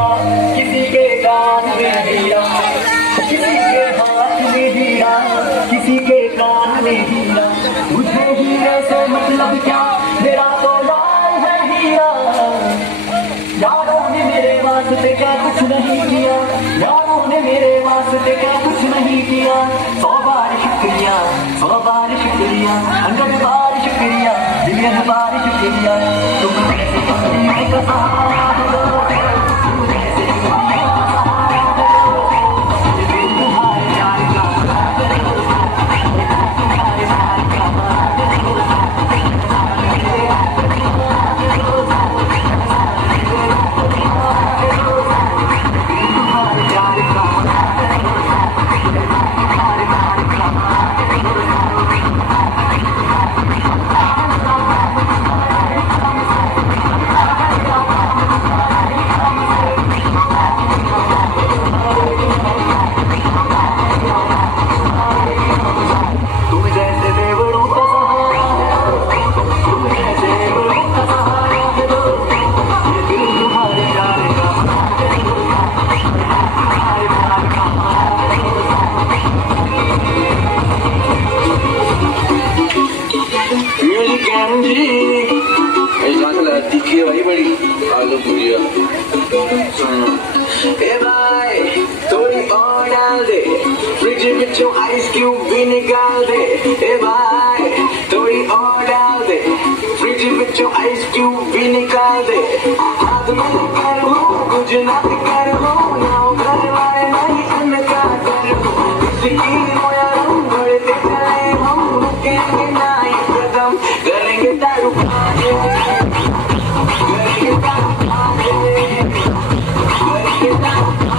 हीरा, किसी के कान में हीरा, किसी के हाथ में हीरा, किसी के कान में हीरा। मुझे हीरे से मतलब क्या, मेरा तो लाल है हीरा। यारों ने मेरे वास्ते क्या कुछ नहीं किया, यारों ने मेरे वास्ते क्या कुछ नहीं किया। 100 बार शुक्रिया, 100 बार शुक्रिया, 100 बार शुक्रिया, दिल बार शुक्रिया। तुम कैसे दुनिया का सहारा हो, तुम कैसे दुनिया का सहारा हो। ये दिल तुम्हारे यार का तुम्हारे यार का भाई बड़ी आलू भुजिया। ए भाई थोड़ी और डाल दे, फ्रिज में आइस क्यूब भी निकाल दे। ए भाई थोड़ी और डाल दे, फ्रिज में आइस क्यूब भी निकाल दे। हाथ में कर हूँ कुछ ना कर हूँ, ना घर वाले नहीं अनका कर हूँ। इसकी मोया हम बढ़ते चले, हम रुकेंगे ना एक कदम, करेंगे दारू करेंगे दारू